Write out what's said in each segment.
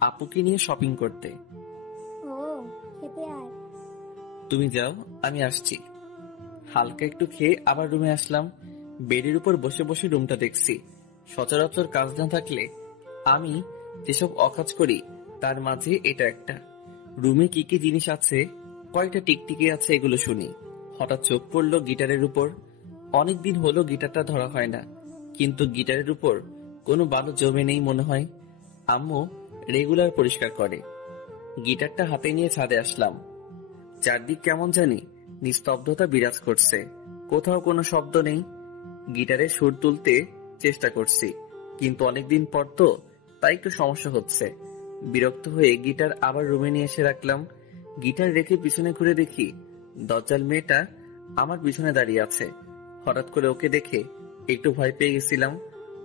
আপুকে নিয়ে শপিং করতে। ও, খেতে আয়। তুমি যাও, আমি আসছি। হালকা একটু খেয়ে আবার রুমে আসলাম। বেডের উপর বসে বসে রুমটা দেখছি। সচরাচর কাজ না থাকলে আমি যেসব অকাজ করি তার মাঝে এটা একটা। রুমে কি কি জিনিস আছে, কয়টা টিকটিকি আছে, এগুলো শুনি। হঠাৎ চোখ পড়লো গিটারের উপর। অনেকদিন হলো গিটারটা ধরা হয় না, কিন্তু গিটারের উপর কোনো বালু জমে নেই মনে হয়। আম্মু রেগুলার পরিষ্কার করে। গিটারটা হাতে নিয়ে ছাদে আসলাম। চারদিক কেমন জানি নিস্তব্ধতা বিরাজ করছে, কোথাও কোনো শব্দ নেই। গিটারে সুর তুলতে চেষ্টা করছি, কিন্তু অনেকদিন পর তো, তাই একটু সমস্যা হচ্ছে। বিরক্ত হয়ে গিটার আবার রুমে নিয়ে এসে রাখলাম। গিটার রেখে পিছনে ঘুরে দেখি দজ্জাল মেয়েটা আমার পিছনে দাঁড়িয়ে আছে। হঠাৎ করে ওকে দেখে একটু ভয় পেয়ে গেছিলাম।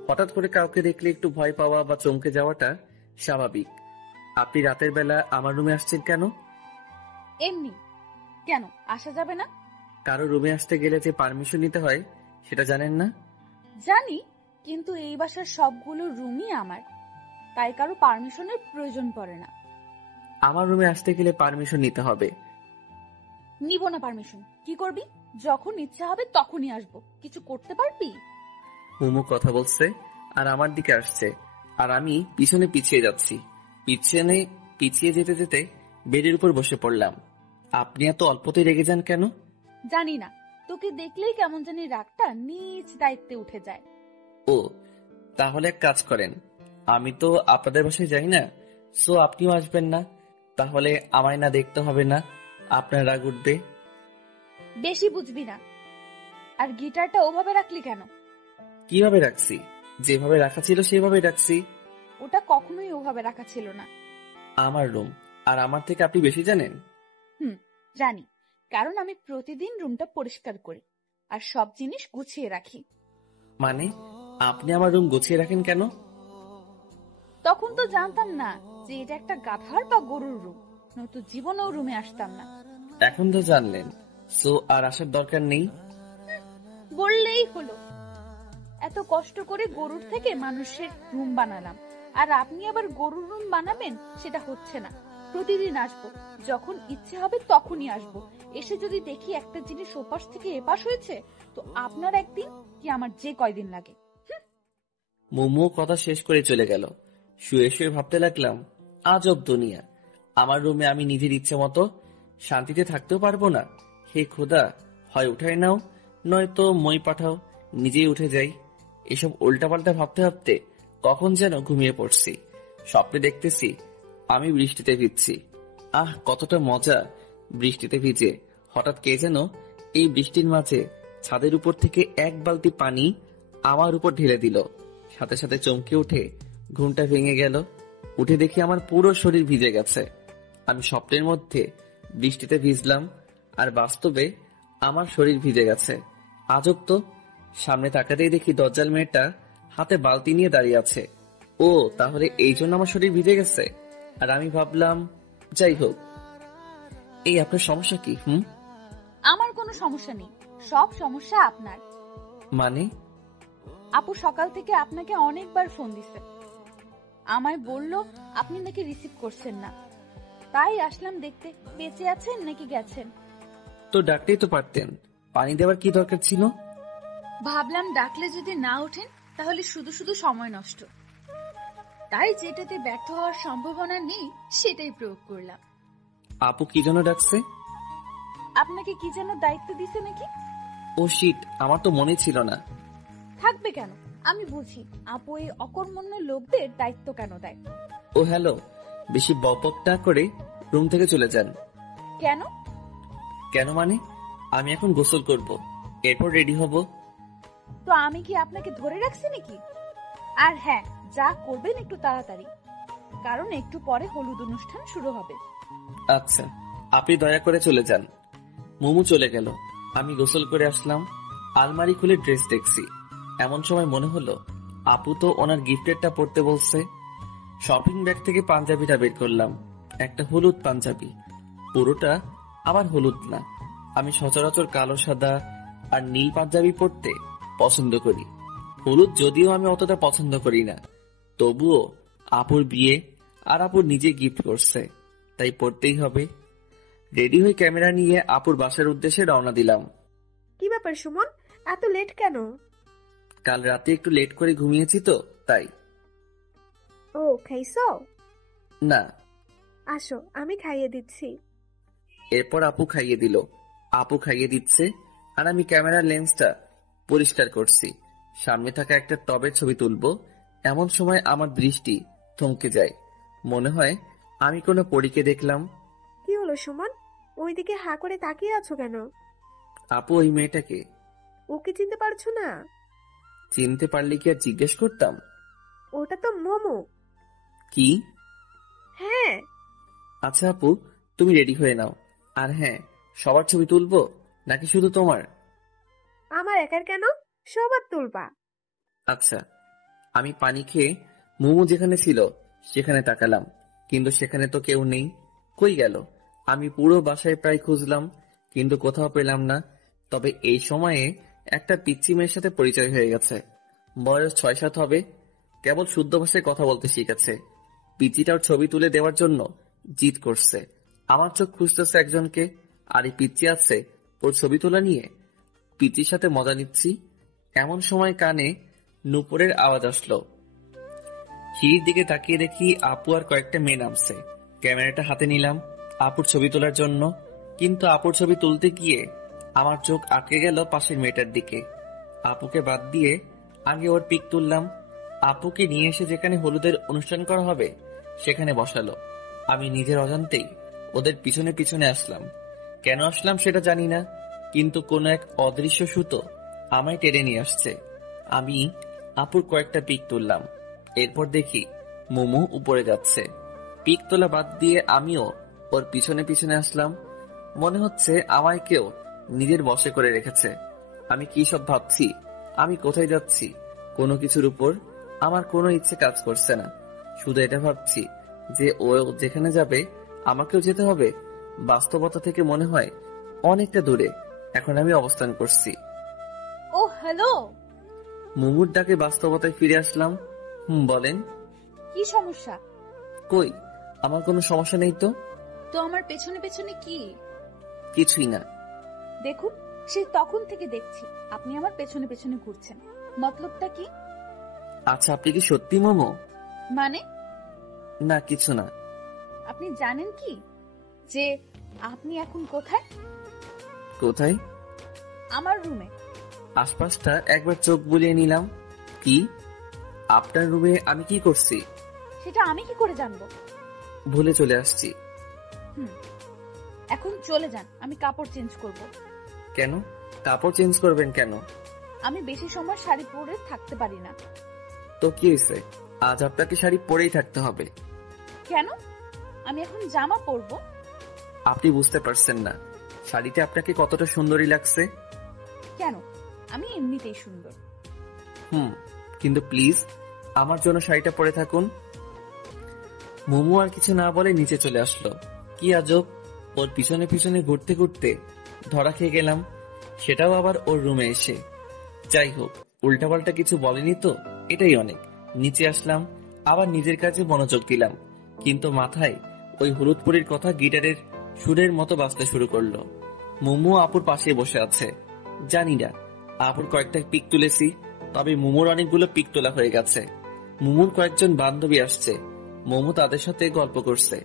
হঠাৎ করে কাউকে দেখলে একটু ভয় পাওয়া বা চমকে যাওয়াটা স্বাভাবিক। আপনি রাতের বেলা আমার রুমে আসছেন কেন? এমনি। কেন আসা যাবে না? কারো রুমে আসতে গেলে যে পারমিশন নিতে হয় সেটা জানেন না? জানি, কিন্তু এই বাসার সবগুলো রুমই আমার, তাই কারো পারমিশনের প্রয়োজন পড়ে না। আমার রুমে আসতে গেলে পারমিশন নিতে হবে। নিব না পারমিশন। কি করবি? যখন ইচ্ছা হবে তখনই আসবো। কিছু করতে পারবি? মুমু কথা বলছে আর আমার দিকে আসছে, আর আমি পিছনে পিছিয়ে যাচ্ছি। পিছনে পিছিয়ে যেতে যেতে বেডের উপর বসে পড়লাম। আপনি এত অল্পতেই রেগে যান কেন? জানি না, তোকে দেখলেই কেমন জানি রাগটা নিজ দায়িত্বে উঠে যায়। ও, তাহলে এক কাজ করেন, আমি তো আপনাদের বাসায় যাই না, সো আপনিও আসবেন না। তাহলে আমায় না দেখতে হবে না, আপনার রাগ উঠবে। বেশি বুঝবি না। আর গিটারটা ওভাবে রাখলি কেন? কিভাবে রাখছি? যেভাবে রাখা ছিল সেভাবে রাখছি। ওটা কখনোই ওভাবে রাখা ছিল না। আমার রুম, আর আমার থেকে আপনি বেশি জানেন? জানি, কারণ আমি প্রতিদিন রুমটা পরিষ্কার করি আর সব জিনিস গুছিয়ে রাখি। মানে আপনি আমার রুম গুছিয়ে রাখেন কেন? তখন তো জানতাম না যে এটা একটা গাধার বা গরুর রুম, নয়তো জীবনেও রুমে আসতাম না। এখন তো জানলেন, সো আর আসার দরকার নেই। বললেই হলো। এত কষ্ট করে গরুর থেকে মানুষের রুম বানালাম, আর আপনি আবার গরুর রুম বানাবেন? সেটা হচ্ছে না। প্রতিদিন আসবো, যখন ইচ্ছে হবে তখনই আসবো। এসে যদি দেখি একটা জিনিস ওপাশ থেকে এপাশ হয়েছে, তো আপনার একদিন কি আমার যে কয়দিন লাগে। মোমো কথা শেষ করে চলে গেল। শুয়ে শুয়ে ভাবতে লাগলাম, আজব দুনিয়া। আমার রুমে আমি নিজের ইচ্ছে মতো শান্তিতে থাকতেও পারবো না। হে খোদা, হয় উঠাই নাও, নয়তো মই পাঠাও, নিজেই উঠে যাই। এসব উল্টাপাল্টা ভাবতে ভাবতে কখন যেন ঘুমিয়ে পড়ছি। স্বপ্নে দেখতেছি আমি বৃষ্টিতে ভিজছি। কতটা মজা বৃষ্টিতে ভিজে। হঠাৎ কে যেন এই বৃষ্টির মাঝে ছাদের উপর থেকে এক বালতি পানি আমার উপর ঢেলে দিল। সাথে সাথে চমকে উঠে ঘুমটা ভেঙে গেল। উঠে দেখি আমার পুরো শরীর ভিজে গেছে। আমি স্বপ্নের মধ্যে বৃষ্টিতে ভিজলাম, আর বাস্তবে আমার শরীর ভিজে গেছে। আজব তো। সামনে তাকাতেই দেখি দজ্জাল মেয়েটা হাতে বালতি নিয়ে দাঁড়িয়ে আছে। ও, তাহলে এই জন্য আমার শরীর ভিজে গেছে। আর আমি ভাবলাম, যাই হোক। এই আপনার সমস্যা কি? আমার কোনো সমস্যা নেই, সব সমস্যা আপনার। মানে? আপু সকাল থেকে আপনাকে অনেকবার ফোন দিছে, আমায় বলল আপনি নাকি রিসিভ করছেন না। তাই আসলাম দেখতে বেঁচে আছেন নাকি গেছেন। তো ডাকতেই তো পারতেন, পানি দেওয়ার কি দরকার ছিল? ভাবলাম ডাকলে যদি না ওঠেন তাহলে শুধু শুধু সময় নষ্ট, তাই যেটাতে ব্যর্থ হওয়ার সম্ভাবনা নেই সেটাই প্রয়োগ করলাম। আপু কি জন্য ডাকছে? আপনাকে কি যেন দায়িত্ব দিছে নাকি? ও শিট, আমার তো মনে ছিল না। থাকবে কেন? আমি বুঝি আপু এই অকর্মণ্য লোকদের দায়িত্ব কেন দেয়। ও হ্যালো, বেশি বকবক না করে রুম থেকে চলে যান। কেন? কেন মানে, আমি এখন গোসল করব, এরপর রেডি হব। তো আমি কি আপনাকে ধরে রাখছি নাকি? আর হ্যাঁ, যা করবেন একটু তাড়াতাড়ি, কারণ একটু পরে হলুদ অনুষ্ঠান শুরু হবে। আচ্ছা, আপনি দয়া করে চলে যান। মোমু চলে গেল। আমি গোসল করে আসলাম। আলমারি খুলে ড্রেস দেখছি। এমন সময় মনে হলো আপু তো ওনার গিফটেরটা পড়তে বলছে। শপিং ব্যাগ থেকে পাঞ্জাবিটা বের করলাম। একটা হলুদ পাঞ্জাবি, পুরোটা আবার হলুদ না। আমি সচরাচর কালো, সাদা আর নীল পাঞ্জাবি পরতে পছন্দ করি। হলুদ যদিও আমি অতটা পছন্দ করি না, তবুও আপুর বিয়ে আর আপু নিজে গিফট করছে, তাই পড়তেই হবে। রেডি হয়ে ক্যামেরা নিয়ে আপুর বাসার উদ্দেশ্যে রওনা দিলাম। কি ব্যাপার সুমন, এত লেট কেন? কাল রাতে একটু লেট করে ঘুমিয়েছি তো, তাই। ও, খাইছো? না। আসো, আমি খাইয়ে দিচ্ছি। এরপর আপু খাইয়ে দিল। আপু খাইয়ে দিচ্ছে আর আমি ক্যামেরার লেন্সটা পরিষ্কার করছি, সামনে থাকা একটা টবের ছবি তুলবো। এমন সময় আমার দৃষ্টি থমকে যায়। মনে হয় আমি কোনো পরীকে দেখলাম। কি হলো সুমন, ওইদিকে হা করে তাকিয়ে আছো কেন? আপু ওই মেয়েটাকে ওকে চিনতে পারছো না? চিনতে পারলে কি আর জিজ্ঞেস করতাম? ওটা তো মোমো। কি? হ্যাঁ। আচ্ছা আপু, তুমি রেডি হয়ে নাও। আর হ্যাঁ, সবার ছবি তুলবো নাকি শুধু তোমার? আমার একার কেন, সবার তুলবা। আচ্ছা। আমি পানি খেয়ে মোমো যেখানে ছিল সেখানে তাকালাম, কিন্তু সেখানে তো কেউ নেই। কই গেল? আমি পুরো বাসায় প্রায় খুঁজলাম, কিন্তু কোথাও পেলাম না। তবে এই সময়ে একটা পিচ্চি মেয়ের সাথে পরিচয় হয়ে গেছে। বয়স 6-7 হবে, কেবল শুদ্ধ ভাষায় কথা বলতে শিখেছে। পিচ্চিটার ছবি তুলে দেওয়ার জন্য জিদ করছে। আমার চোখ খুঁজতেছে একজনকে, আর এই পিচ্চি আছে ওর ছবি তোলা নিয়ে। পিচ্চির সাথে মজা নিচ্ছি, এমন সময় কানে নূপুরের আওয়াজ আসলো। সিঁড়ির দিকে তাকিয়ে দেখি আপু আর কয়েকটা মেয়ে নামছে। ক্যামেরাটা হাতে নিলাম আপুর ছবি তোলার জন্য, কিন্তু আপুর ছবি তুলতে গিয়ে আমার চোখ আটকে গেল পাশের মেয়েটার দিকে। আপুকে বাদ দিয়ে আগে ওর পিক তুললাম। আপুকে নিয়ে এসে যেখানে হলুদের অনুষ্ঠান করা হবে সেখানে বসালো। আমি নিজের অজান্তেই ওদের পিছনে পিছনে আসলাম। কেন আসলাম সেটা জানি না, কিন্তু কোনো এক অদৃশ্য সুতো আমায় টেনে নিয়ে আসছে। আমি আপুর কয়েকটা পিক তুললাম। এরপর দেখি মোমো উপরে যাচ্ছে। পিক তোলা বাদ দিয়ে আমিও ওর পিছনে পিছনে আসলাম। মনে হচ্ছে আমায় কেউ নিজের বশে করে রেখেছে। আমি কি সব ভাবছি? আমি কোথায় যাচ্ছি? কোনো কিছুর উপর আমার কোনো ইচ্ছে কাজ করছে না। শুধু এটা ভাবছি যে ও যেখানে যাবে আমাকেও যেতে হবে। বাস্তবতা থেকে মনে হয় অনেকটা দূরে এখন আমি অবস্থান করছি। ও হ্যালো। মুমুর ডাকে বাস্তবতায় ফিরে আসলাম। বলেন। কি সমস্যা? কই, আমার কোনো সমস্যা নেই তো। তো আমার পেছনে পেছনে কি? কিছুই না। দেখুন, সে তখন থেকে দেখছি আপনি আমার পেছনে পেছনে ঘুরছেন। মতলবটা কি? আচ্ছা, আপনি কি সত্যি মোমো? মানে? না, কিছু না। আপনি জানেন কি যে আপনি এখন কোথায়? কোথায়? আমার রুমে। আশপাশটা একবার চোখ বুলিয়ে নিলাম। কি? আপনার রুমে আমি কি করছি? সেটা আমি কি করে জানবো? ভুলে চলে আসছি। এখন চলে যান, আমি কাপড় চেঞ্জ করব। কেন? কাপড় চেঞ্জ করবেন কেন? আমি বেশি সময় শাড়ি পরে থাকতে পারি না। তো কি হয়েছে, আজ আপনাকে শাড়ি পরেই থাকতে হবে। কেন? আমি এখন জামা পরবো। আপনি বুঝতে পারছেন না শাড়িতে আপনাকে কতটা সুন্দরী লাগছে। কেন? আমি এমনিতেই সুন্দর। কিন্তু প্লিজ আমার জন্য শাড়িটা পরে থাকুন। মোমো আর কিছু না বলে নিচে চলে আসলো। কি আজব, ওর পিছনে পিছনে ঘুরতে ঘুরতে ধরা খেয়ে গেলাম, সেটাও আবার ওর রুমে এসে। যাই হোক, উল্টাপাল্টা কিছু বলেনি তো, এটাই অনেক। নিচে আসলাম, আবার নিজের কাজে মনোযোগ দিলাম, কিন্তু মাথায় ওই হলুদপুরীর কথা গিটারের সুরের মতো বাজতে শুরু করলো। মোমো আপুর পাশে বসে আছে। জানি না আপুর কয়েকটা পিক তুলেছি, তবে মোমোর অনেকগুলো পিক তোলা হয়ে গেছে। মোমোর কয়েকজন বান্ধবী আসছে, মোমো তাদের সাথে গল্প করছে।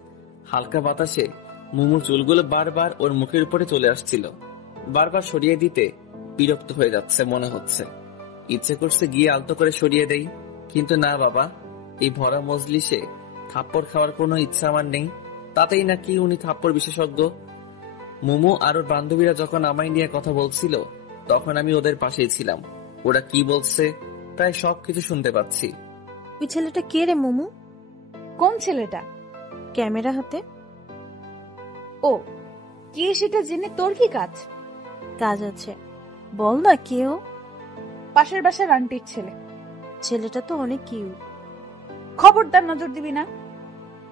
হালকা বাতাসে মোমোর চুলগুলো বারবার ওর মুখের উপরে চলে আসছিল। বারবার সরিয়ে দিতে বিরক্ত হয়ে যাচ্ছে মনে হচ্ছে। ইচ্ছে করছে গিয়ে আলতো করে সরিয়ে দেই, কিন্তু না বাবা, এই ভরা মজলিসে থাপ্পড় খাওয়ার কোনো ইচ্ছা আমার নেই। তাতেই নাকি উনি থাপ্পড় বিশেষজ্ঞ। মোমো আর ওর বান্ধবীরা যখন আমায় নিয়ে কথা বলছিল তখন আমি ওদের পাশেই ছিলাম। ওরা কি বলছে প্রায় সবকিছু শুনতে পাচ্ছি। ওই ছেলেটা কে রে মোমো? কোন ছেলেটা? ক্যামেরা হাতে। ও, কে সেটা জেনে তোর কি কাজ? কাজ আছে, বল না কে ও? পাশের বাসার আন্টির ছেলে। ছেলেটা তো অনেক কিউট। খবরদার নজর দিবি না।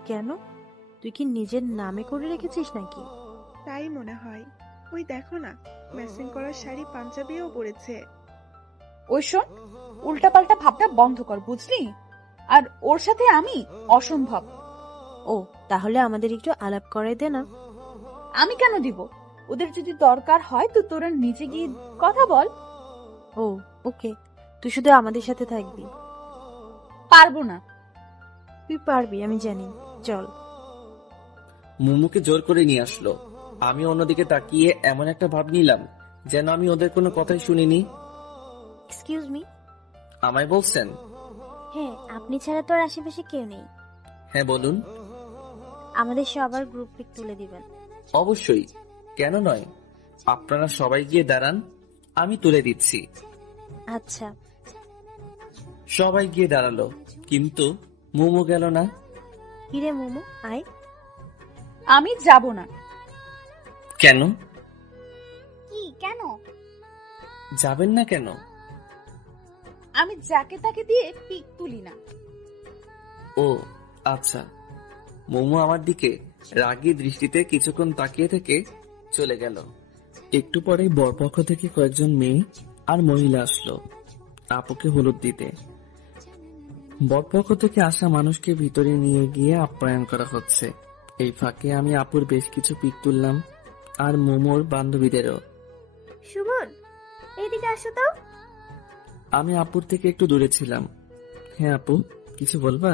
কেন, তুই কি নিজের নামে করে রেখেছিস নাকি? তাই মনে হয়। ওই দেখো না, ম্যাচিং করা শাড়ি পাঞ্জাবিও পরেছে। ওই শোন, উল্টাপাল্টা ভাবটা বন্ধ কর, বুঝলি? আর ওর সাথে আমি অসম্ভব। ও তাহলে আমাদের একটু আলাপ করাই দে না। আমি কেন দিব? ওদের যদি দরকার হয় তো তোরা নিচে গিয়ে কথা বল। ও ওকে, তুই শুধু আমাদের সাথে থাকবি। পারবো না। তুই পারবি, আমি জানি। চল। মুমুকে জোর করে নিয়ে আসলো। আমি অন্যদিকে তাকিয়ে এমন একটা ভাব নিলাম যেন আমি ওদের কোনো কথাই শুনিনি। Excuse me. আমায় বলছেন? হ্যাঁ, আপনি ছাড়া তো আর আশেপাশে কেউ নেই। হ্যাঁ বলুন। আমাদের সবার গ্রুপ পিক তুলে দিবেন। অবশ্যই, কেন নয়। আপনারা সবাই গিয়ে দাঁড়ান, আমি তুলে দিচ্ছি। আচ্ছা। সবাই গিয়ে দাঁড়ালো, কিন্তু মুমু গেল না। কিরে মোমো, আয়। আমি যাব না। কেন কি কেন? যাবেন না কেন? আমি যাকে তাকে দিয়ে পিক তুলি না। ও আচ্ছা। মোমো আমার দিকে রাগী দৃষ্টিতে কিছুক্ষণ তাকিয়ে থেকে চলে গেল। একটু পরে বরপক্ষ থেকে কয়েকজন মেয়ে আর মহিলা আসলো আপুকে হলুদ দিতে। বরপক্ষ থেকে আসা মানুষকে ভিতরে নিয়ে গিয়ে আপ্যায়ন করা হচ্ছে। এই ফাঁকে আমি আপুর বেশ কিছু পিক তুললাম, আর মোমোর বান্ধবীদেরও। সুমন, এইদিকে আসো তো। আমি আপুর থেকে একটু দূরে ছিলাম। হ্যাঁ আপু, কিছু বলবা?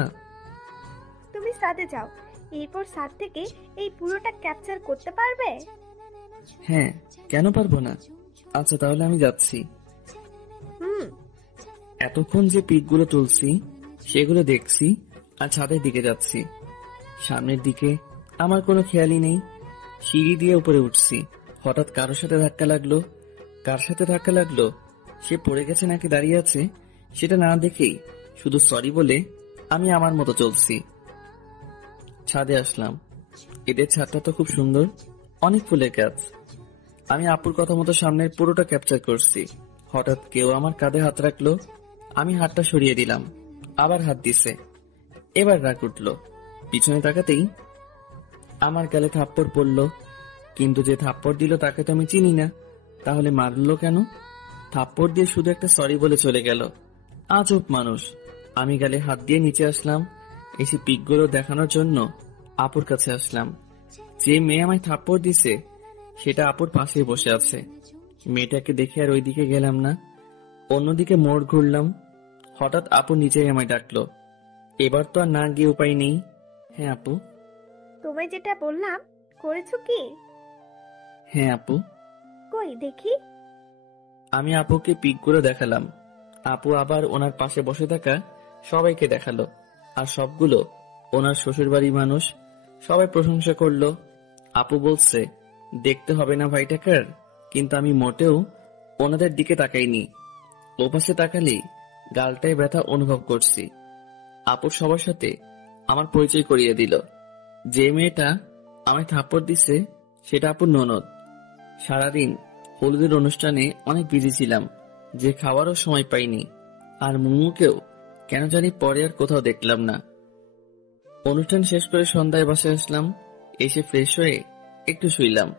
তুমি সাথে যাও, এরপর সাথ থেকে এই পুরোটা ক্যাপচার করতে পারবে? হ্যাঁ, কেন পারবো না। আচ্ছা তাহলে আমি যাচ্ছি। হুম। এতক্ষণ যে পিকগুলো তুলছি সেগুলো দেখছি আর ছাদের দিকে যাচ্ছি। সামনের দিকে আমার কোনো খেয়ালই নেই। সিঁড়ি দিয়ে উপরে উঠছি, হঠাৎ কারোর সাথে ধাক্কা লাগলো। কার সাথে ধাক্কা লাগলো, সে পড়ে গেছে নাকি দাঁড়িয়ে আছে সেটা না দেখেই শুধু সরি বলে আমি আমার মতো চলছি। ছাদে আসলাম। এদের ছাদটা তো খুব সুন্দর, অনেক ফুলের গাছ। আমি আপুর কথা মতো সামনের পুরোটা ক্যাপচার করছি। হঠাৎ কেউ আমার কাঁধে হাত রাখলো। আমি হাতটা সরিয়ে দিলাম, আবার হাত দিছে। এবার রাগ উঠলো। পিছনে তাকাতেই আমার গালে থাপ্পড় পড়লো। কিন্তু যে থাপ্পড় দিল তাকে তো আমি চিনি না, তাহলে মারলো কেন? থাপ্পড় দিয়ে শুধু একটা সরি বলে চলে গেল। আজব মানুষ। আমি গালে হাত দিয়ে নিচে আসলাম, এসে পিকগুলো দেখানোর জন্য আপুর কাছে আসলাম। যে মেয়ে আমায় থাপ্পড় দিছে সেটা আপুর পাশেই বসে আছে। মেয়েটাকে দেখে আর ওইদিকে গেলাম না, অন্যদিকে মোড় ঘুরলাম। হঠাৎ আপু নিচেই আমায় ডাকলো। এবার তো আর না গিয়ে উপায় নেই। হ্যাঁ আপু। তোমায় যেটা বললাম করেছো কি? হ্যাঁ আপু। কই দেখি। আমি আপুকে পিকগুলো দেখালাম। আপু আবার ওনার পাশে বসে থাকা সবাইকে দেখালো, আর সবগুলো ওনার শ্বশুরবাড়ির মানুষ। সবাই প্রশংসা করলো। আপু বলছে দেখতে হবে না ভাইটাকার, কিন্তু আমি মোটেও ওনাদের দিকে তাকাইনি। ওপাশে তাকালেই গালটায় ব্যথা অনুভব করছি। আপুর সবার সাথে আমার পরিচয় করিয়ে দিল। যে মেয়েটা আমায় থাপ্পড় দিছে সেটা আপুর ননদ। সারাদিন হলুদের অনুষ্ঠানে অনেক বিজি ছিলাম যে খাওয়ারও সময় পাইনি। আর মুমুকেও কেন জানি পরে আর কোথাও দেখলাম না। অনুষ্ঠান শেষ করে সন্ধ্যায় বাসায় আসলাম। এসে ফ্রেশ হয়ে একটু শুইলাম।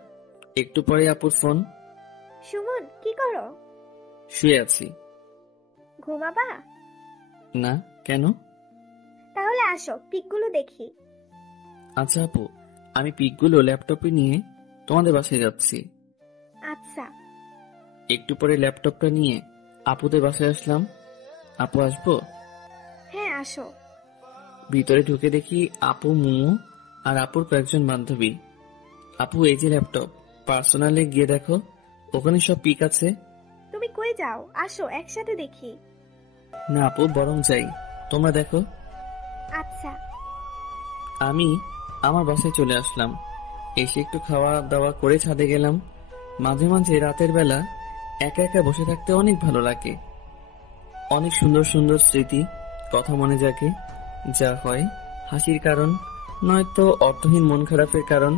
একটু পরে আপুর ফোন। সুমন, কি করো? শুয়ে আছি। ঘুমাবা? না, কেন? তাহলে আসো, পিকগুলো দেখি। আচ্ছা আপু, আমি পিকগুলো ল্যাপটপে নিয়ে তোমাদের বাসায় যাচ্ছি। আচ্ছা। একটু পরে ল্যাপটপটা নিয়ে আপুদের বাসায় আসলাম। আপু আসবো? হ্যাঁ আসো। ভিতরে ঢুকে দেখি আপু, মুমু আর আপুর কয়েকজন বান্ধবী। আপু এই যে ল্যাপটপ, পার্সোনালে গিয়ে দেখো, ওখানে সব পিক আছে। তুমি কই যাও? আসো একসাথে দেখি। না আপু, বরং যাই, তোমরা দেখো। আচ্ছা। আমি আমার বাসায় চলে আসলাম। এসে একটু খাওয়া দাওয়া করে ছাদে গেলাম। মাঝে মাঝে রাতের বেলা একা একা বসে থাকতে অনেক ভালো লাগে। অনেক সুন্দর সুন্দর স্মৃতি কথা মনে জাগে, যা হয় হাসির কারণ, নয়তো অর্থহীন মন খারাপের কারণ।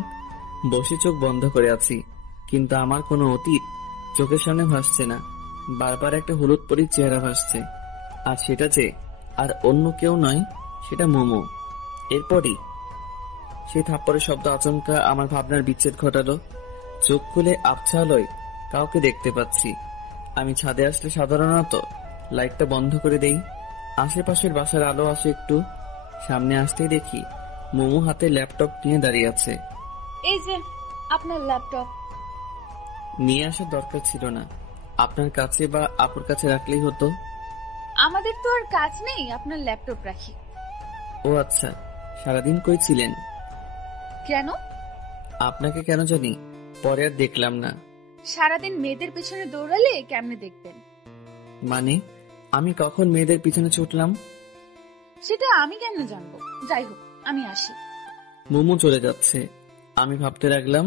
বসে চোখ বন্ধ করে আছি, কিন্তু আমার কোনো অতীত চোখের সামনে ভাসছে না। বারবার একটা হলুদ পরীর চেহারা ভাসছে, আর সেটা যে আর অন্য কেউ নয়, সেটা মোমো। এরপরই সেই থাপ্পড়ের শব্দ আচমকা আমার ভাবনার বিচ্ছেদ ঘটালো। চোখ খুলে আবছা আলোয় কাউকে দেখতে পাচ্ছি। আমি ছাদে আসলে সাধারণত লাইটটা বন্ধ করে দেই। আশেপাশের বাসার আলো আসে একটু। সামনে আসতেই দেখি মোমো হাতে ল্যাপটপ নিয়ে দাঁড়িয়ে আছে। এই যে আপনার ল্যাপটপ। নিয়ে আসার দরকার ছিল না, আপনার কাছে বা আপুর কাছে রাখলেই হতো। আমাদের তো আর কাজ নেই আপনার ল্যাপটপ রাখি। ও আচ্ছা, সারাদিন কই ছিলেন? কেন? আপনাকে কেন জানি পরে আর দেখলাম না। সারাদিন মেয়েদের পিছনে দৌড়ালে কেমনে দেখতেন? মানে আমি কখন মেয়েদের পিছনে ছুটলাম? সেটা আমি কেন জানবো? যাই হোক, আমি আসি। মোমো চলে যাচ্ছে, আমি ভাবতে লাগলাম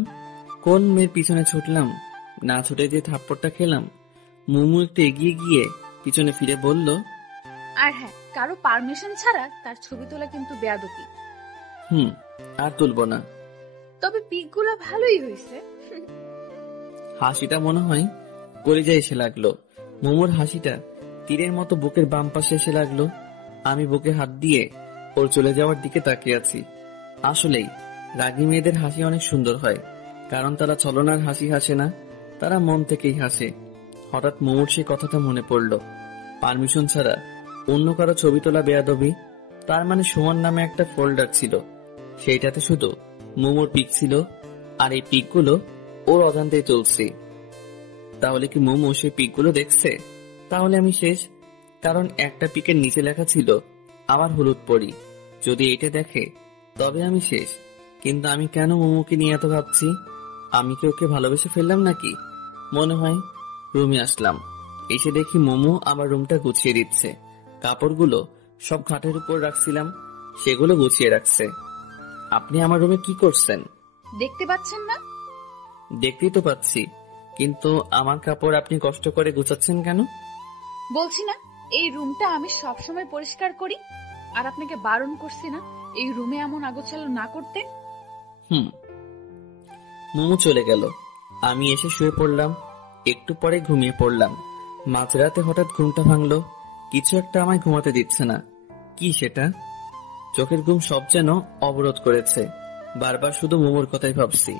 কোন মেয়ের পিছনে ছুটলাম, না ছুটে যে থাপ্পড়টা খেলাম। মোমো একটু এগিয়ে গিয়ে পিছনে ফিরে বলল, আর হ্যাঁ, কারো পারমিশন ছাড়া তার ছবি তোলা কিন্তু বেয়াদবি। আর তুলব না। তবে পিকগুলো ভালোই হয়েছে। হাসিটা মনে হয় কলিজায় এসে লাগলো। মোমোর হাসিটা তীরের মতো বুকের বাম পাশে এসে লাগলো। আমি বুকে হাত দিয়ে ওর চলে যাওয়ার দিকে তাকিয়ে আছি। আসলেই রাগী মেয়েদের হাসি অনেক সুন্দর হয়, কারণ তারা ছলনার হাসি হাসে না, তারা মন থেকেই হাসে। হঠাৎ মোমোর সেই কথাটা মনে পড়লো, পারমিশন ছাড়া অন্য কারো ছবি তোলা বেয়াদবি। তার মানে সুমন নামে একটা ফোল্ডার ছিল, সেইটাতে শুধু মোমোর পিক ছিল, আর এই পিকগুলো ওর অজান্তেই চলছে। তাহলে কি মোমো সেই পিকগুলো দেখছে? তাহলে আমি শেষ, কারণ একটা পিকের নিচে লেখা ছিল আমার হলুদ পরি। যদি এটা দেখে তবে আমি শেষ। কিন্তু আমি কেন মোমোকে নিয়ে এত ভাবছি? আমি কি ওকে ভালোবেসে ফেললাম নাকি? মনে হয় রুমে আসলাম, এসে দেখি মোমো আমার রুমটা গুছিয়ে দিচ্ছে। কাপড়গুলো সব খাটের উপর রাখছিলাম, সেগুলো গুছিয়ে রাখছে। আপনি আমার রুমে কি করছেন? দেখতে পাচ্ছেন না? দেখতেই তো পাচ্ছি, কিন্তু আমার কাপড় আপনি কষ্ট করে গুছাচ্ছেন কেন? বলছি না, এই রুমটা আমি সবসময় পরিষ্কার করি, আর আপনাকে বারণ করছি না এই রুমে এমন আগোছালো না করতে। মোমো চলে গেল, আমি এসে শুয়ে পড়লাম। একটু পরে ঘুমিয়ে পড়লাম। মাঝরাতে হঠাৎ ঘুমটা ভাঙলো, কিছু একটা আমায় ঘুমাতে দিচ্ছে না। কি সেটা? চোখের ঘুম সব যেন অবরোধ করেছে। বারবার শুধু মোমোর কথাই ভাবছি।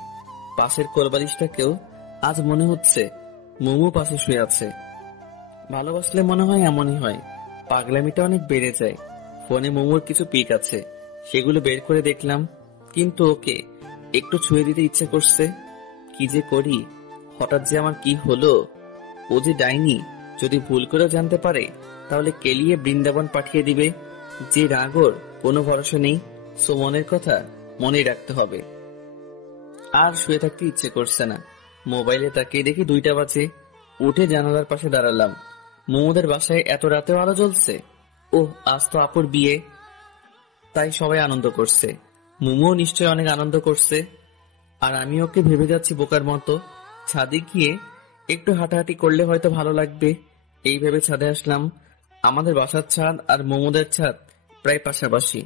পাশের কোলবালিশটাকেও আজ মনে হচ্ছে মোমো পাশে শুয়ে আছে। ভালোবাসলে মনে হয় এমনই হয়, পাগলামিটা অনেক বেড়ে যায়। ফোনে মোমোর কিছু পিক আছে, সেগুলো বের করে দেখলাম, কিন্তু ওকে একটু ছুঁয়ে দিতে ইচ্ছে করছে। কি যে করি, হঠাৎ যে আমার কি হলো? ও যে ডাইনি, যদি ভুল করেও জানতে পারে তাহলে কেলিয়ে বৃন্দাবন পাঠিয়ে দিবে। যে রাগর কোনো ভরসা নেই, সো মনের কথা মনে রাখতে হবে। আর শুয়ে থাকতে ইচ্ছে করছে না। মোবাইলে তাকিয়ে দেখি 2টা বাজে। উঠে জানালার পাশে দাঁড়ালাম। মোমোদের বাসায় এত রাতেও আলো জ্বলছে। ওহ, আজ তো আপুর বিয়ে, তাই সবাই আনন্দ করছে। মোমো নিশ্চয় অনেক আনন্দ করছে, আর আমি ওকে ভেবে যাচ্ছি বোকার মতো। ছাদে গিয়ে একটু হাঁটাহাঁটি করলে হয়তো ভালো লাগবে, এই ভেবে ছাদে আসলাম। আমাদের বাসার ছাদ আর মোমোদের ছাদ প্রায় পাশাপাশি।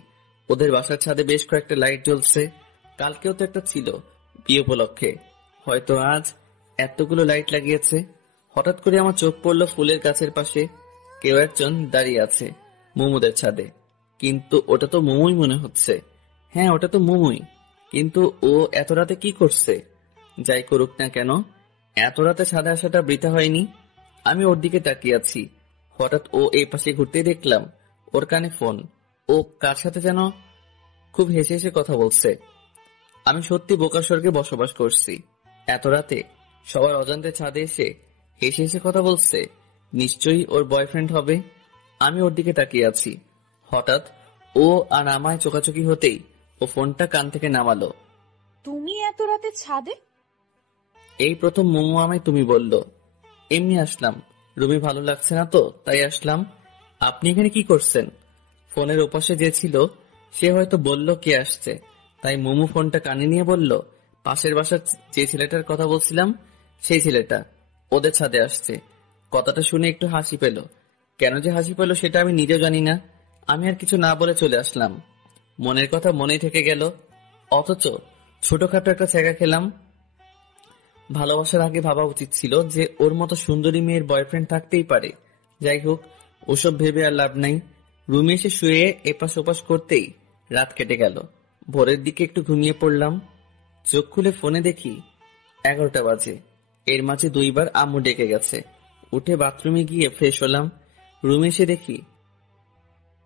ওদের বাসার ছাদে বেশ কয়েকটা লাইট জ্বলছে, কালকেও তো একটা ছিল বিয়ে উপলক্ষে। হয়তো আজ এতগুলো লাইট লাগিয়েছে। হঠাৎ করে আমার চোখ পড়লো ফুলের গাছের পাশে কেউ একজন দাঁড়িয়ে আছে মোমোদের ছাদে। কিন্তু ওটা তো মোমোই মনে হচ্ছে। হ্যাঁ, ওটা তো মোমোই, কিন্তু ও এত রাতে কি করছে? যাই করুক না কেন, এত রাতে ছাদে আসাটা বৃথা হয়নি। আমি ওর দিকে তাকিয়ে আছি। হঠাৎ ও এই পাশে ঘুরতেই দেখলাম ওর কানে ফোন। ও কার সাথে যেন খুব হেসে হেসে কথা বলছে। আমি সত্যি বোকার স্বর্গে বসবাস করছি। এত রাতে সবার অজান্তে ছাদে এসে হেসে হেসে কথা বলছে, নিশ্চয়ই ওর বয়ফ্রেন্ড হবে। আমি ওর দিকে তাকিয়ে আছি। হঠাৎ ও আর আমায় চোখাচোখি হতেই ও ফোনটা কান থেকে নামালো। তুমি এত রাতে ছাদে? এই প্রথম মোমো আমায় তুমি বলল। এমনি আসলাম, রুমে ভালো লাগছে না তো তাই আসলাম। আপনি এখানে কি করছেন? ফোনের ওপাশে যে ছিল সে হয়তো বলল কে আসছে, তাই মোমো ফোনটা কানে নিয়ে বলল, পাশের বাসার যে ছেলেটার কথা বলছিলাম সেই ছেলেটা ওদের ছাদে আসছে। কথাটা শুনে একটু হাসি পেল। কেন যে হাসি পেল সেটা আমি নিজেও জানি না। আমি আর কিছু না বলে চলে আসলাম। মনের কথা মনেই থেকে গেল, অথচ ছোটখাটো একটা ছ্যাঁকা খেলাম। ভালোবাসার আগে ভাবা উচিত ছিল যে ওর মতো সুন্দরী মেয়ের বয়ফ্রেন্ড থাকতেই পারে। যাই হোক, ওসব ভেবে আর লাভ নাই। রুমে এসে শুয়ে এপাশ ওপাশ করতেই রাত কেটে গেল। ভোরের দিকে একটু ঘুমিয়ে পড়লাম। চোখ খুলে ফোনে দেখি 11টা বাজে। এর মাঝে 2বার আম্মু ডেকে গেছে। উঠে বাথরুমে গিয়ে ফ্রেশ হলাম। রুমে এসে দেখি